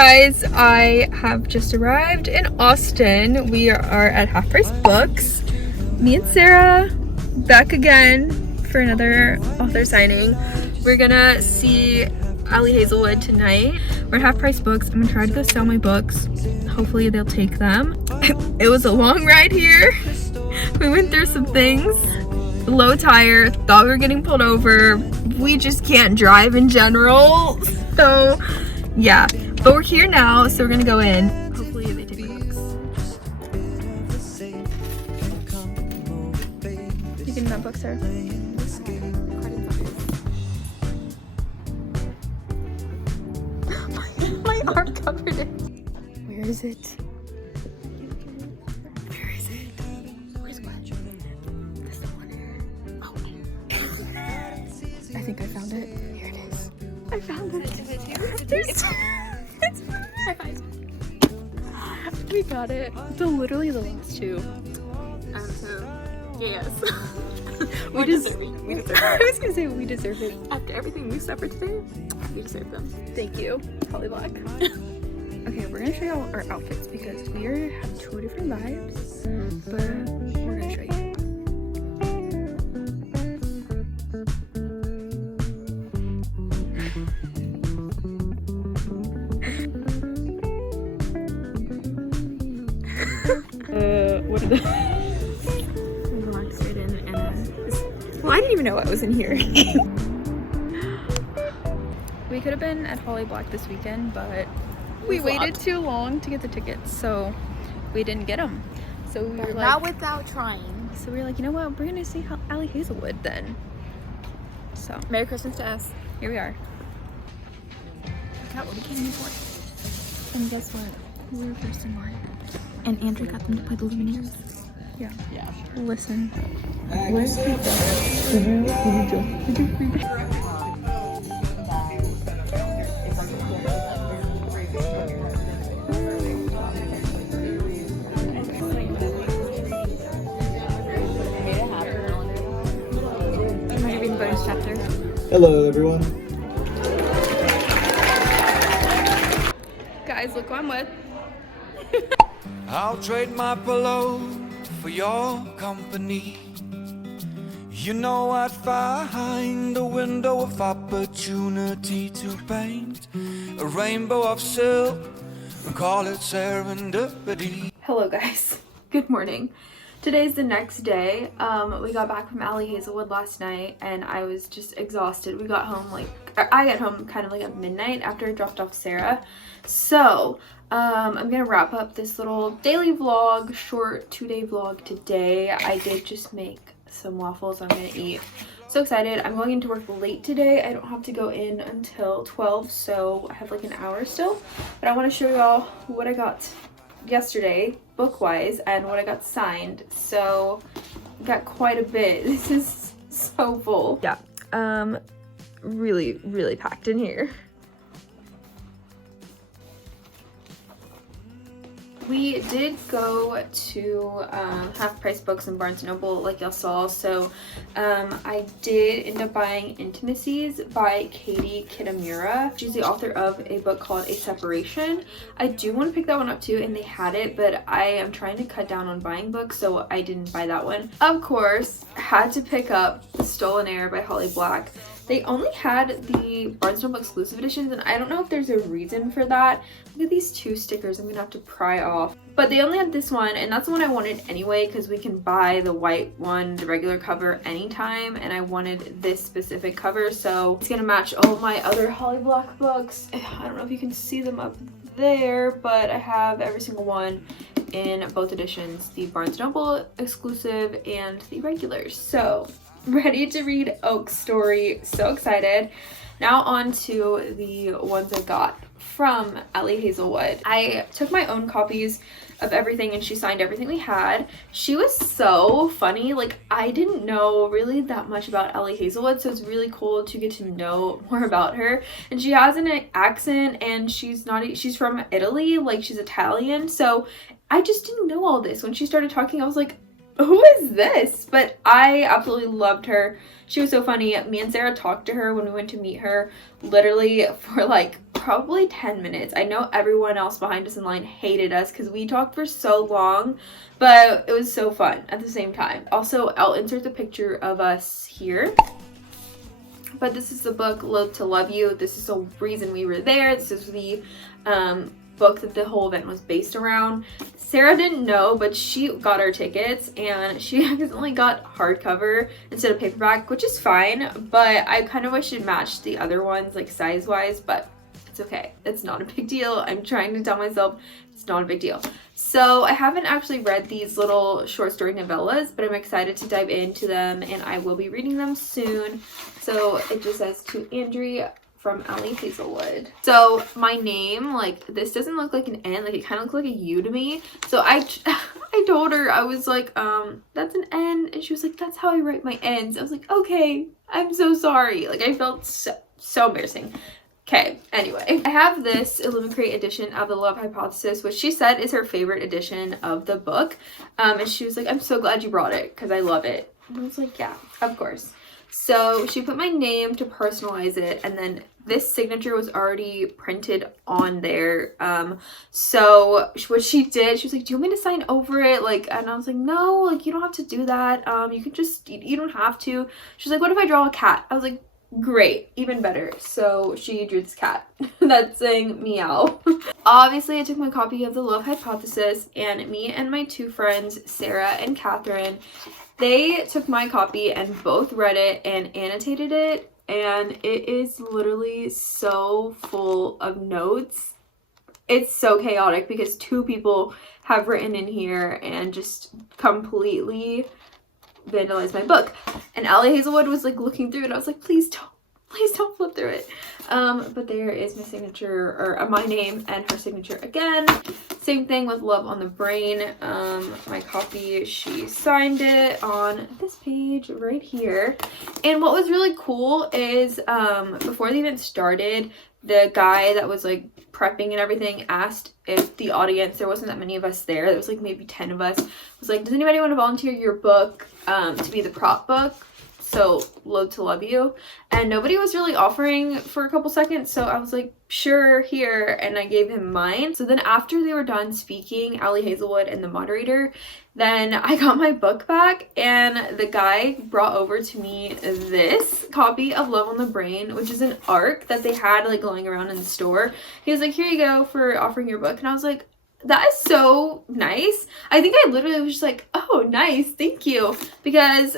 guys, I have just arrived in Austin. We are at Half Price Books. Me and Sarah back again for another author signing. We're gonna see Ali Hazelwood tonight. We're at Half Price Books. I'm gonna try to go sell my books. Hopefully they'll take them. It was a long ride here. We went through some things. Low tire, thought we were getting pulled over. We just can't drive in general. So yeah, but we're here now, so we're gonna go in. Hopefully they take my books. You getting that book, sir? My arm covered it. Where is it? Where is it? Where's what? This the one here. Oh. I think I found it. Here it is. I found it. It's high five. We got it. Literally the last two. So yes. We deserve it. We deserve it. I was gonna say we deserve it. After everything we suffered today, we deserve them. Thank you, Holly Black. Okay, we're gonna show you all our outfits because we have two different vibes, but we're gonna show you. What are the well, I didn't even know what was in here. We could have been at Holly Black this weekend, but we waited too long to get the tickets, so we didn't get them. So we were like, not without trying. So we were like, you know what? We're gonna see Ali Hazelwood then. So Merry Christmas to us. here we are. Got what we came here for. And guess what? We were first in line. And Andrew got them to play the Lumineers. Yeah. Listen. Where's the I'm reading bonus chapter. Hello, everyone. Guys, look who I'm with. I'll trade my pillow for your company. You know I'd find a window of opportunity to paint a rainbow of silk and call it serendipity. Hello guys, good morning. Today's the next day. We got back from Ali Hazelwood last night and I was just exhausted. We got home I got home kind of like at midnight after I dropped off Sarah. So I'm gonna wrap up this little daily vlog, short 2-day vlog today. I did just make some waffles I'm gonna eat. So excited. I'm going into work late today. I don't have to go in until 12, so I have like an hour still. But I want to show y'all what I got yesterday book-wise and what I got signed. So got quite a bit. This is so full. Yeah, really packed in here. We did go to Half Price Books in Barnes & Noble, like y'all saw. So I did end up buying Intimacies by Katie Kitamura. She's the author of a book called A Separation. I do want to pick that one up too, and they had it, but I am trying to cut down on buying books, so I didn't buy that one. Of course, had to pick up Stolen Air by Holly Black. They only had the Barnes & Noble exclusive editions, and I don't know if there's a reason for that. Look at these two stickers I'm gonna have to pry off. But they only had this one, and that's the one I wanted anyway, because we can buy the white one, the regular cover, anytime, and I wanted this specific cover, so it's gonna match all of my other Holly Black books. I don't know if you can see them up there, but I have every single one in both editions, the Barnes & Noble exclusive and the regulars. So ready to read Oak's story. So excited. Now on to the ones I got from Ali Hazelwood. I took my own copies of everything and she signed everything we had. She was so funny. Like, I didn't know really that much about Ali Hazelwood, so it's really cool to get to know more about her. And she has an accent, and she's from Italy, like she's Italian. So I just didn't know all this. When she started talking, I was like, who is this? But I absolutely loved her. She was so funny. Me and Sarah talked to her when we went to meet her literally for like probably 10 minutes. I know everyone else behind us in line hated us because we talked for so long, but it was so fun at the same time. Also, I'll insert the picture of us here. But this is the book, Loath to Love You. This is the reason we were there. This is the book that the whole event was based around. Sarah didn't know, but she got our tickets and she accidentally got hardcover instead of paperback, which is fine, but I kind of wish it matched the other ones, like size-wise, but it's okay. It's not a big deal. I'm trying to tell myself it's not a big deal. So I haven't actually read these little short story novellas, but I'm excited to dive into them and I will be reading them soon. So it just says, to Andrea from Ali Hazelwood. So my name, like, this doesn't look like an N, like it kind of looks like a U to me. So I told her, I was like, that's an N, and she was like, that's how I write my N's. I was like, okay, I'm so sorry. Like, I felt so embarrassing. Okay, anyway, I have this Illumicrate edition of The Love Hypothesis, which she said is her favorite edition of the book. And she was like, I'm so glad you brought it because I love it. And I was like, yeah, of course. So she put my name to personalize it, and then this signature was already printed on there. So what she did, she was like, do you want me to sign over it? Like, and I was like, no, like, you don't have to do that. You can just, you don't have to. She's like, what if I draw a cat? I was like, great, even better. So she drew this cat that's saying meow. Obviously, I took my copy of The Love Hypothesis, and me and my two friends, Sarah and Catherine, they took my copy and both read it and annotated it, and it is literally so full of notes. It's so chaotic because two people have written in here and just completely vandalized my book. And Ali Hazelwood was like looking through it. I was like, please don't flip through it. But there is my signature, or my name and her signature again. Same thing with Love on the Brain. My copy, she signed it on this page right here. And what was really cool is before the event started, the guy that was like prepping and everything asked if the audience, there wasn't that many of us there, was like maybe 10 of us, was like, does anybody want to volunteer your book to be the prop book? So Loath to Love You. And nobody was really offering for a couple seconds, so I was like, sure, here, and I gave him mine. So then after they were done speaking, Ali Hazelwood and the moderator, then I got my book back, and the guy brought over to me this copy of Love on the Brain, which is an ARC that they had like going around in the store. He was like, here you go for offering your book. And I was like, that is so nice. I think I literally was just like, oh, nice, thank you, because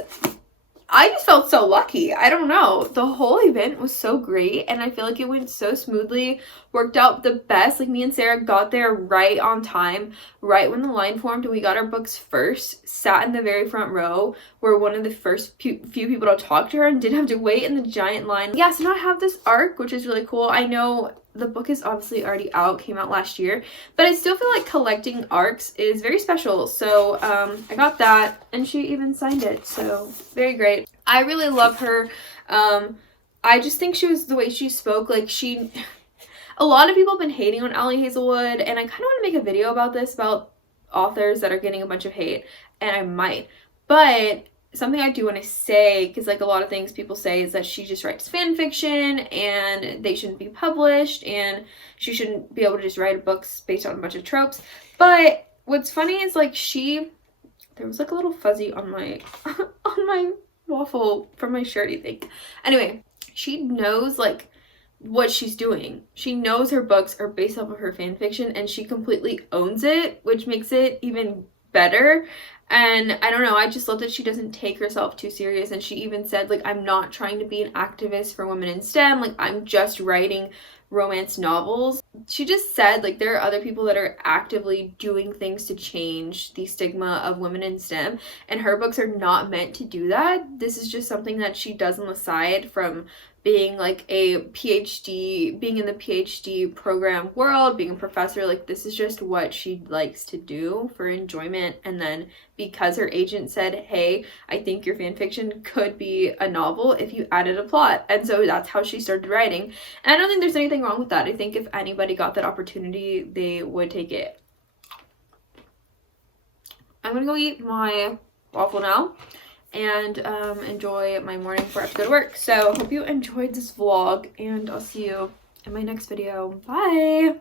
I just felt so lucky. I don't know. The whole event was so great, and I feel like it went so smoothly, worked out the best. Like, me and Sarah got there right on time, right when the line formed, and we got our books first, sat in the very front row, were one of the first few people to talk to her, and didn't have to wait in the giant line. Yeah, so now I have this ARC, which is really cool. I know the book is obviously already out, came out last year, but I still feel like collecting ARCs is very special. So I got that, and she even signed it, so very great. I really love her. I just think she was, the way she spoke, like, a lot of people have been hating on Ali Hazelwood, and I kind of want to make a video about this, about authors that are getting a bunch of hate, and I might, but something I do want to say, because like a lot of things people say, is that she just writes fan fiction and they shouldn't be published, and she shouldn't be able to just write books based on a bunch of tropes. But what's funny is, like, there was like a little fuzzy on my on my waffle from my shirt, I think. Anyway, she knows like what she's doing. She knows her books are based off of her fan fiction, and she completely owns it, which makes it even better. And I don't know, I just love that she doesn't take herself too serious, and she even said, like, I'm not trying to be an activist for women in STEM, like, I'm just writing romance novels. She just said, like, there are other people that are actively doing things to change the stigma of women in STEM, and her books are not meant to do that. This is just something that she does on the side from being like a PhD, being in the PhD program world, being a professor. Like, this is just what she likes to do for enjoyment. And then because her agent said, hey, I think your fan fiction could be a novel if you added a plot, and so that's how she started writing. And I don't think there's anything wrong with that. I think if anybody got that opportunity, they would take it. I'm gonna go eat my waffle now and enjoy my morning before I have to go to work. So hope you enjoyed this vlog, and I'll see you in my next video. Bye!